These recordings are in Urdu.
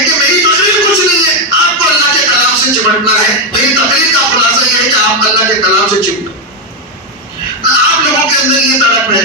ہے کہ میری تقریر کچھ نہیں ہے، آپ کو اللہ کے کلام سے چمٹنا ہے. میری تقریر کا خلاصہ یہ ہے کہ آپ اللہ کے کلام سے چمٹو. آپ لوگوں کے اندر یہ تڑپ ہے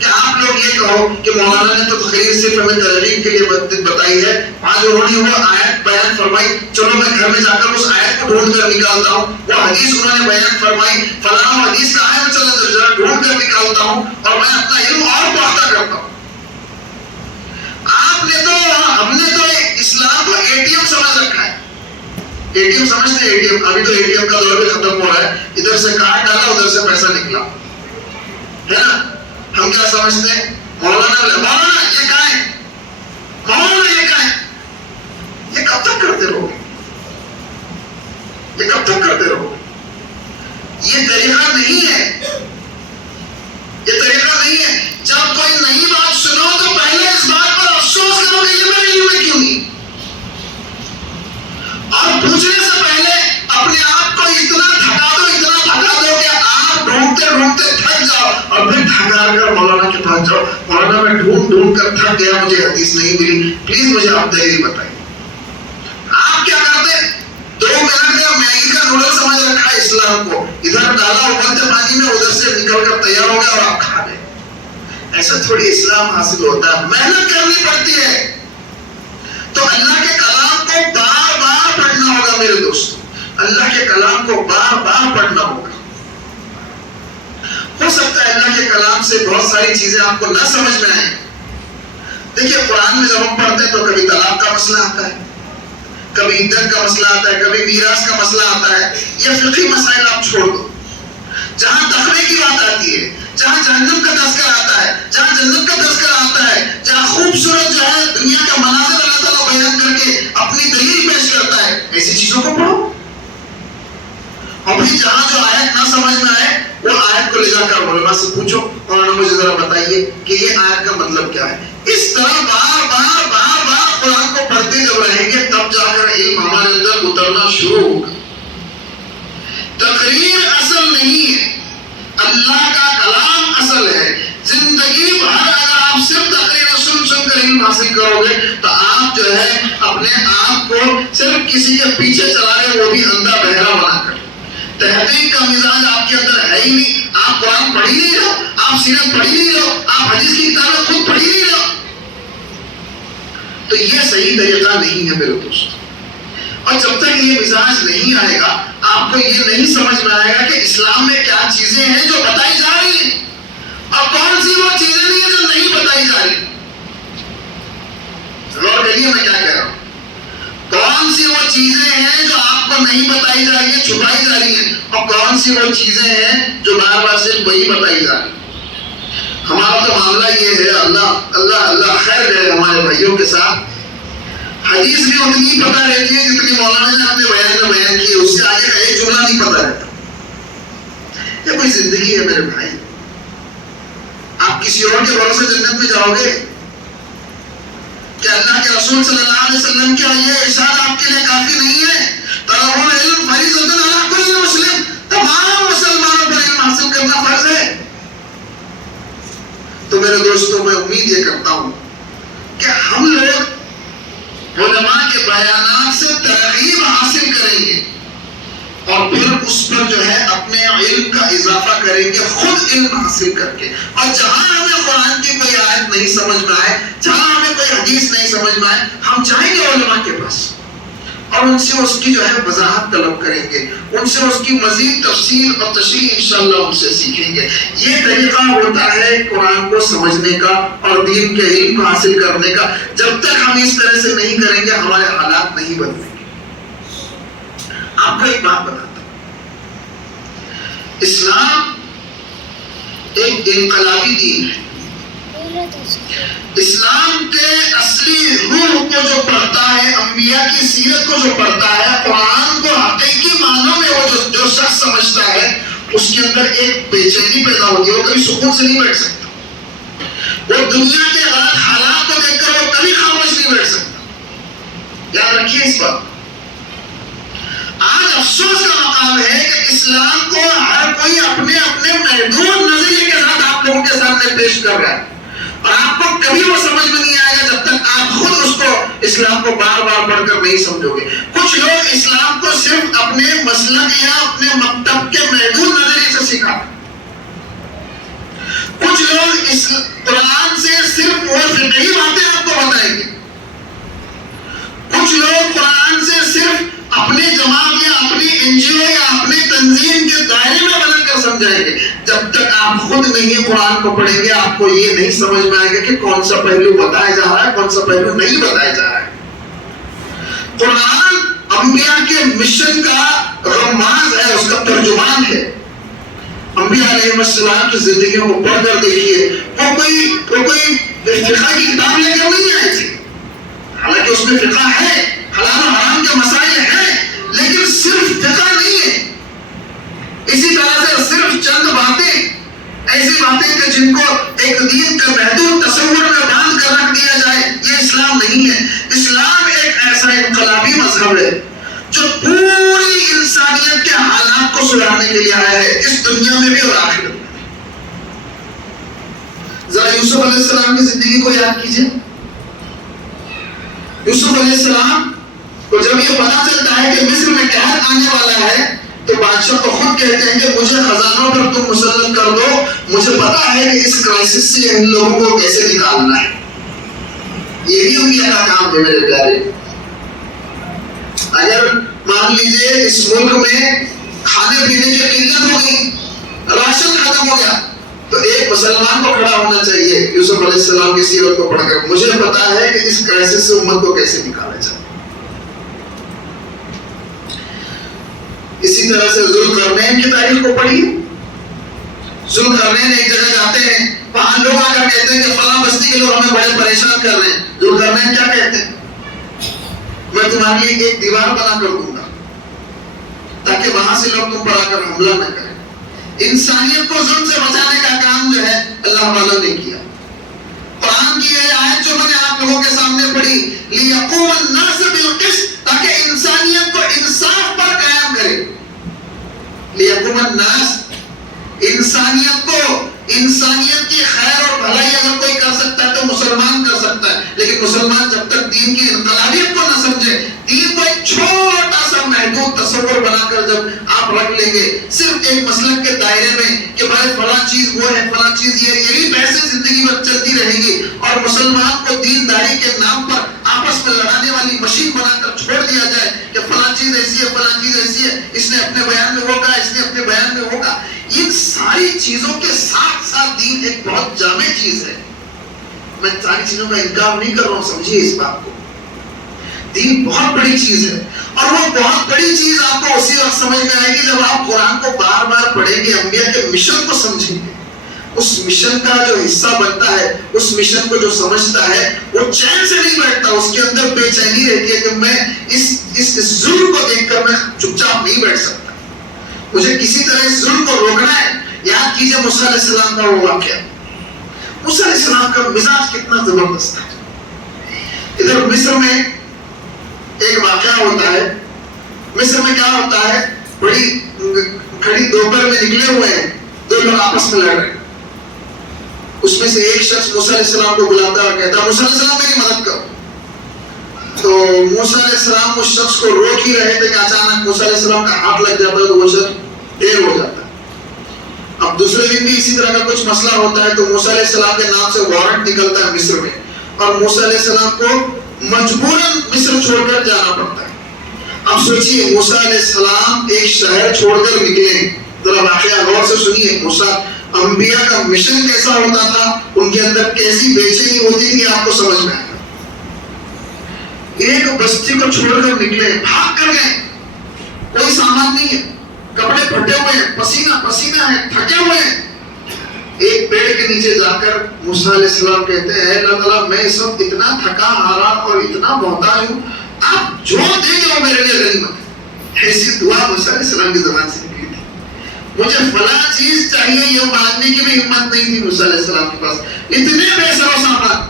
کہ آپ لوگ یہ کہو کہ مولانا نے تو تقریر صرف ہمیں ترغیب کے لیے بتائی ہے، آج انہوں نے وہ آیت بیان فرمائی، چلو میں گھر میں جا کر اس آیت کو ڈھونڈ کر نکالتا ہوں، وہ حدیث انہوں نے بیان فرمائی، فلاں حدیث کہاں ہے، میں چلو ذرا ڈھونڈ کر نکالتا ہوں اور میں اپنا علم اور پختہ کرتا ہوں. ہم نے تو اسلام کو اے ٹی ایم سمجھ رکھا ہے. اے ٹی ایم سمجھتے ہیں؟ اے ٹی ایم، ابھی تو اے ٹی ایم کا دور بھی ختم ہو رہا ہے، ادھر سے کارڈ ڈالا ادھر سے پیسہ نکلا ہے نا. ہم کیا سمجھتے ہیں؟ مولانا یہ کہاں ہے، مولانا یہ کہاں ہے. یہ کب تک کرتے رہو گے؟ یہ کب تک کرتے رہو گے؟ یہ طریقہ نہیں ہے، یہ طریقہ نہیں ہے. جب کوئی نئی بات سنو تو پہلے اس بات پر افسوس کرو کہ یہ میرے علم میں کیوں نہیں، اور پوچھنے سے پہلے اپنے آپ کو اتنا تھکا دو کہ آپ ڈھونڈتے ڈھونڈتے تھک جاؤ اور پھر تھکا کر مولانا کے پاس جاؤ، مولانا میں ڈھونڈ کر تھک گیا، مجھے حدیث نہیں ملی، پلیز مجھے آپ دلیل بتائیے. آپ کیا کرتے؟ 2 منٹ کا میگی کا نوڈل سمجھ رکھا ہے اسلام کو، ادھر ڈالا ابلتے پانی میں، ادھر سے نکل کر تیار ہو گیا اور آپ کھا گئے. ایسا تھوڑی اسلام حاصل ہوتا ہے، محنت کرنی پڑتی ہے. تو اللہ کے کلام کو بار بار پڑھنا ہوگا میرے دوستو، اللہ کے کلام کو بار بار پڑھنا ہوگا. ہو سکتا ہے اللہ کے کلام سے بہت ساری چیزیں آپ کو نہ سمجھ میں آئیں. دیکھیے قرآن میں جب ہم پڑھتے ہیں تو کبھی طلاق کا مسئلہ آتا ہے، کبھی عدت کا مسئلہ آتا ہے، کبھی میراث کا مسئلہ آتا ہے. یہ فقہی مسائل آپ چھوڑ دو. جہاں تقوی کی بات آتی ہے، جہاں جہنم کا تذکرہ آتا ہے، جہاں جنت کا تذکرہ آتا ہے، جہاں خوبصورت جو ہے دنیا کا مناظر اللہ تعالیٰ بیان کر کے اپنی دلیل پیش کرتا ہے، ایسی چیزوں کو پڑھو. اور پھر جہاں جو آیت نہ سمجھ میں آئے وہ آیت کو لے جا کر علماء سے پوچھو، اور مجھے ذرا بتائیے کہ یہ آیت کا مطلب کیا ہے. اس طرح بار بار قرآن کو پڑھتے جب رہیں گے تب جا کر علم ہمارے اندر اترنا شروع ہوگا. تقریر اصل نہیں ہے، اللہ کا کلام اصل ہے. زندگی بھر اگر آپ صرف تقریر سن کر علم حاصل کرو گے تو آپ جو ہے اپنے آپ کو صرف کسی کے پیچھے چلا رہے، وہ بھی اندھا بہرا بنا کر. تحقیق کا مزاج آپ کے اندر ہے ہی نہیں. آپ قرآن پڑھ ہی نہیں رہو، آپ سیرت پڑھ ہی نہیں رہو، آپ حدیث کی کتابیں خود پڑھ ہی نہیں رہو. تو یہ صحیح طریقہ نہیں ہے میرے دوست. اور جب تک یہ مزاج نہیں آئے گا آپ کو یہ نہیں سمجھ میں آئے گا کہ اسلام میں کیا چیزیں ہیں جو بتائی جا رہی ہیں اور کون سی وہ چیزیں نہیں ہیں جو نہیں بتائی جا رہی. غور کریے میں کیا کہہ رہا ہوں. کون سی وہ چیزیں ہیں جو آپ کو نہیں بتائی جا رہی ہیں، چھپائی جا رہی ہیں، اور کون سی وہ چیزیں ہیں جو بار بار صرف وہی بتائی جا رہی ہیں. ہمارا تو معاملہ یہ ہے، اللہ خیر کرے ہمارے بھائیوں کے ساتھ. حدیث بھی اتنی پتہ رہتی ہے جتنی مولانا نے اپنے بیان کی، اس سے آگے کا ایک جملہ نہیں پتہ رہتا. یہ کوئی زندگی ہے میرے بھائی؟ آپ کسی اور کے بھروسے جنت میں جاؤ گے؟ کہ اللہ کے رسول صلی اللہ علیہ وسلم کا یہ ارشاد آپ کے لیے کافی نہیں ہے؟ طلب العلم فریضۃ علی کل مسلم، تمام مسلمانوں پر علم حاصل کرنا فرض ہے. تو میرے دوستوں میں امید یہ کرتا ہوں کہ ہم لوگ علماء کے بیانات سے ترغیب حاصل کریں گے اور پھر اس پر جو ہے اپنے علم کا اضافہ کریں گے، خود علم حاصل کر کے. اور جہاں ہمیں قرآن کی کوئی آیت نہیں سمجھ میں آئے، جہاں ہمیں کوئی حدیث نہیں سمجھ میں آئے، ہم جائیں گے علماء کے پاس اور ان سے اس کی جو ہے وضاحت طلب کریں گے، ان سے اس کی مزید تفصیل اور تشریح انشاءاللہ ان سے سیکھیں گے. یہ طریقہ ہوتا ہے قرآن کو سمجھنے کا اور دین کے علم کو حاصل کرنے کا. جب تک ہم اس طرح سے نہیں کریں گے ہمارے حالات نہیں بدلیں گے. آپ کو ایک بات بتاتا ہوں، اسلام ایک انقلابی دین ہے. اسلام کے اصلی روح کو جو پڑھتا ہے، انبیاء کی سیرت کو جو پڑھتا ہے، قرآن کو حقیقی معنوں میں وہ جو شخص سمجھتا ہے، اس کے اندر ایک بے چینی پیدا ہوتی ہے. وہ کبھی سکون سے نہیں بیٹھ سکتا. وہ دنیا کے غلط حالات کو دیکھ کر وہ کبھی خاموش نہیں بیٹھ سکتا. یاد رکھیے اس بات. آج افسوس کا مقام ہے کہ اسلام کو ہر کوئی اپنے محدود نظریے کے ساتھ آپ لوگوں کے سامنے پیش کر رہا ہے. اور آپ کو کبھی وہ سمجھ میں نہیں آئے گا جب تک آپ خود اس کو اسلام کو بار بار پڑھ کر نہیں سمجھو گے. کچھ لوگ اسلام کو صرف اپنے مسلک یا اپنے مکتب کے محدود نظریے سے سکھاتے. کچھ لوگ اس قرآن سے صرف وہ فقہی باتیں آپ کو بتائیں گے. کچھ لوگ قرآن سے صرف اپنے جماعت یا اپنی این جی او یا اپنی تنظیم کے دائرے میں بنا کر سمجھائیں گے. جب تک آپ خود نہیں قرآن کو پڑھیں گے آپ کو یہ نہیں سمجھ میں آئے گا کہ کون سا پہلو بتایا جا رہا ہے کون سا پہلو نہیں بتایا جا رہا ہے. قرآن انبیاء کے مشن کا رماز ہے, اس کا ترجمان ہے. انبیاء علیہ السلام کی زندگیوں کو پڑھ کر دیکھیے, وہ کوئی فقہ کی کتاب لے کر نہیں آئے تھے. حالانکہ اس میں فقہ ہے, حلال و حرام کے مسائل ہیں, لیکن صرف فقہ نہیں ہے. اسی طرح سے صرف چند باتیں ایسی باتیں کہ جن کو ایک دین کا محدود تصور میں باندھ کر رکھ دیا جائے, یہ اسلام نہیں ہے. اسلام ایک ایسا انقلابی مذہب ہے جو پوری انسانیت کے حالات کو سدھارنے کے لیے آیا ہے, اس دنیا میں بھی اور آخرت میں. ذرا یوسف علیہ السلام کی زندگی کو یاد کیجئے. یوسف علیہ السلام کو جب یہ پتا چلتا ہے کہ مصر میں قحط آنے والا ہے تو بادشاہ کو خود کہتے ہیں کہ مجھے خزانوں پر تم مسلط کر دو, مجھے پتا ہے کہ اس کرائسس سے ان لوگوں کو کیسے نکالنا ہے. یہ بھی انبیاء کا کام ہے میرے پیارے. اگر مان لیجئے اس ملک میں کھانے پینے کی قلت ہو گئی, راشن ختم ہو گیا, تو ایک مسلمان کو کھڑا ہونا چاہیے یوسف علیہ السلام کی سیرت کو پڑھ کر, مجھے پتا ہے کہ اس کرائسس سے امت کو کیسے نکالا جائے. اسی طرح سے ذوالقرنین کی تاریخ کو پڑھیے. ذوالقرنین ایک جگہ جاتے ہیں, وہاں لوگ آ کر کہتے ہیں کہ فلاں بستی کے لوگ ہمیں بڑے پریشان کر رہے ہیں. ذوالقرنین کیا کہتے ہیں, میں تمہارے لیے ایک دیوار بنا کر دوں گا تاکہ وہاں سے لوگ تم پر آ کر حملہ نہ کریں. انسانیت کو ظلم سے بچانے کا کام جو ہے اللہ تعالیٰ نے کیا. قرآن کی یہ آیت جو میں نے آپ لوگوں کے سامنے پڑھی, لِيَقُومَ النَّاسُ بِالْقِسْطِ, تاکہ انسانیت کو انصاف پر قائم کرے. لِيَقُومَ النَّاسُ, انسانیت کی خیر اور بھلائی اگر کوئی کر سکتا ہے تو مسلمان کر سکتا ہے. لیکن مسلمان جب تک دین کی انقلابیت کو نہ سمجھے, دین کو ایک چھوٹا سا محدود تصور بنا کر جب آپ رکھ لیں گے صرف ایک مسلک کے دائرے میں کہ بھائی فلاں چیز وہ ہے فلاں چیز یہ, یہی بحثیں زندگی بھر چلتی رہیں گی, اور مسلمان کو دینداری کے نام پر آپس میں لڑانے والی مشین بنا کر چھوڑ دیا جائے کہ فلاں چیز ایسی ہے فلاں چیز ایسی ہے, اس نے اپنے بیان میں وہ کہا, اس نے اپنے بیان میں وہ کہا. ان ساری چیزوں کے ساتھ ساتھ دین ایک بہت جامع چیز ہے. میں ساری چیزوں کا انکار نہیں کر رہا ہوں, سمجھیے اس بات کو. دین بہت بڑی چیز ہے, اور وہ بہت بڑی چیز آپ کو اسی وقت سمجھ میں آئے گی جب آپ قرآن کو بار بار پڑھیں گے, انبیاء کے مشن کو سمجھیں گے. اس مشن کا جو حصہ بنتا ہے, اس مشن کو جو سمجھتا ہے, وہ چین سے نہیں بیٹھتا, اس کے اندر بے چینی رہتی ہے کہ میں اس ظلم کو دیکھ کر میں چپ چاپ نہیں بیٹھ سکتا, مجھے کسی طرح اس ظلم کو روکنا ہے. یاد کیجئے موسیٰ علیہ السلام کا وہ واقعہ. موسیٰ علیہ السلام کا مزاج کتنا زبردست ہے. ادھر مصر میں ایک واقعہ ہوتا ہے. مصر میں کیا ہوتا ہے, بڑی کھڑی دوپہر میں نکلے ہوئے ہیں, دو لوگ آپس میں لڑ رہے ہیں. اس میں سے ایک شخص موسیٰ علیہ السلام کو بلاتا ہے اور کہتا ہے موسیٰ علیہ السلام میری مدد کرو. تو موسیٰ علیہ السلام اس شخص کو روک ہی رہے تھے کہ اچانک موسیٰ علیہ السلام کا ہاتھ لگ جاتا ہے تو وہ شخص دیر ہو جاتا ہے. اب دوسرے دن بھی اسی طرح کا کچھ مسئلہ ہوتا ہے تو موسیٰ علیہ السلام کے نام سے وارنٹ نکلتا ہے مصر میں, اور موسیٰ علیہ السلام کو مجبوراً مصر چھوڑ کر جانا پڑتا ہے. اب سوچئے موسیٰ علیہ السلام ایک شہر چھوڑ کر نکلے, ذرا واقعہ غور سے سنیے. موسیٰ انبیاء کا مشن کیسا ہوتا تھا, ان کے اندر کیسی بے چینی ہوتی تھی, آپ کو سمجھ میں آئے گا. ایک بستی کو چھوڑ کر نکلے, بھاگ کر گئے, کوئی سامان نہیں ہے, کپڑے پھٹے ہوئے ہیں, پسینہ پسینہ ہے, تھکے ہوئے ہیں. ایک پیڑ کے نیچے جا کر موسیٰ علیہ السلام کہتے ہیں اے اللہ تعالیٰ میں اس وقت اتنا تھکا ہارا اور اتنا محتاج ہوں, آپ جو دیں گے وہ میرے لیے غنیمت ہے. ایسی دعا موسیٰ علیہ السلام کی زبان سے نکلی تھی. مجھے فلاں چیز چاہیے یہ مانگنے کی بھی ہمت نہیں تھی موسیٰ علیہ السلام کے پاس, اتنے پیسے و سامان.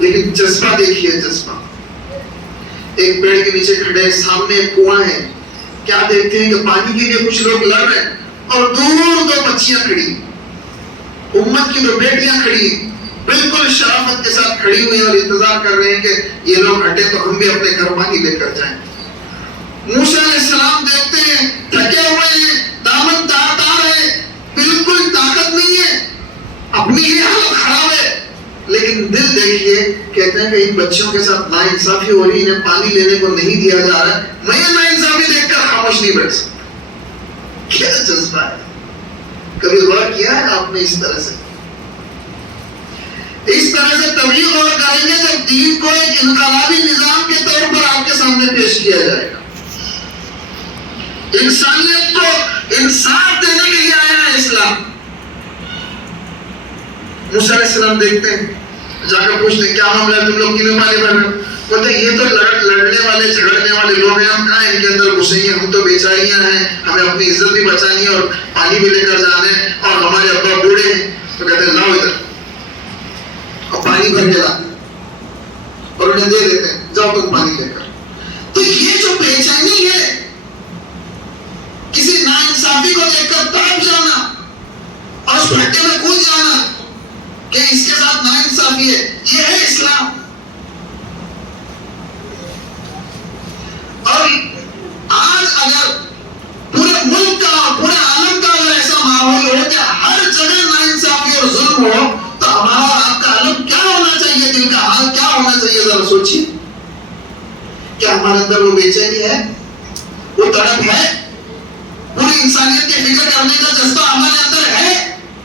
لیکن جذبہ دیکھیے, جذبہ. ایک پیڑ کے نیچے کھڑے, سامنے ایک کنواں ہے, کیا دیکھتے ہیں کہ پانی کے لیے کچھ لوگ لڑ رہے ہیں, اور دور دو مچھیاں کھڑی. امت کی دو بیٹیاں کھڑی ہیں، بالکل شرافت کے ساتھ کھڑی ہوئی ہیں اور انتظار کر رہے ہیں کہ یہ لوگ ہٹے تو ہم بھی اپنے گھر پانی لے کر جائیں۔ موسیٰ علیہ السلام دیکھتے ہیں تھکے ہوئے ہیں، دامن تار ہے، بالکل طاقت نہیں ہے، اپنی ہی حالت خراب ہے، لیکن دل دیکھیے، کہتے ہیں کہ ان بچوں کے ساتھ ناانصافی ہو رہی، انہیں پانی لینے کو نہیں دیا جا رہا ہے، میں یہ ناانصافی دیکھ کر خاموش نہیں بیٹھ سکتا۔ کیا جذبہ ہے! کبھی غور کیا ہے آپ نے اس طرح سے تبلیغ اور کریں گے جب دین کو ایک انقلابی نظام کے طور پر آپ کے سامنے پیش کیا جائے گا؟ انسانیت کو انصاف دینے کے لیے آیا ہے اسلام۔ موسیٰ علیہ السلام دیکھتے ہیں، جا کر پوچھتے ہیں کیا معاملہ ہے، تم لوگ کیوں پانی بھر رہے ہو؟ بولتے ہیں یہ تو لڑنے والے جھگڑنے والے لوگ ہیں، ہم کہاں ان کے اندر گھسیں گے، ہم تو بیچاریاں ہیں، ہمیں اپنی عزت بھی بچانی ہے اور پانی بھی لے کر جانا ہے، اور ہمارے ابا بوڑھے ہیں۔ تو کہتے ہیں لاؤ ادھر، اور پانی بھر کے لاتے ہیں اور انہیں دے دیتے ہیں، جاؤ تم پانی لے کر۔ تو یہ جو بے چینی ہے، کسی ناانصافی کو دیکھ کر تڑپ جانا اور اس بھٹے میں کود جانا کہ اس کے ساتھ ناانصافی ہے، یہ ہے اسلام۔ اور آج اگر پورے ملک کا اور پورے عالم کا اگر ایسا ماحول ہو کہ ہر جگہ ناانصافی اور ظلم ہو، تو ہمارا اور آپ کا عالم کیا ہونا چاہیے، دل کا حال کیا ہونا چاہیے، ذرا سوچیے۔ کیا ہمارے اندر وہ بے چینی ہے، وہ تڑپ ہے، پوری انسانیت کی فکر کرنے کا جذبہ ہمارے اندر ہے؟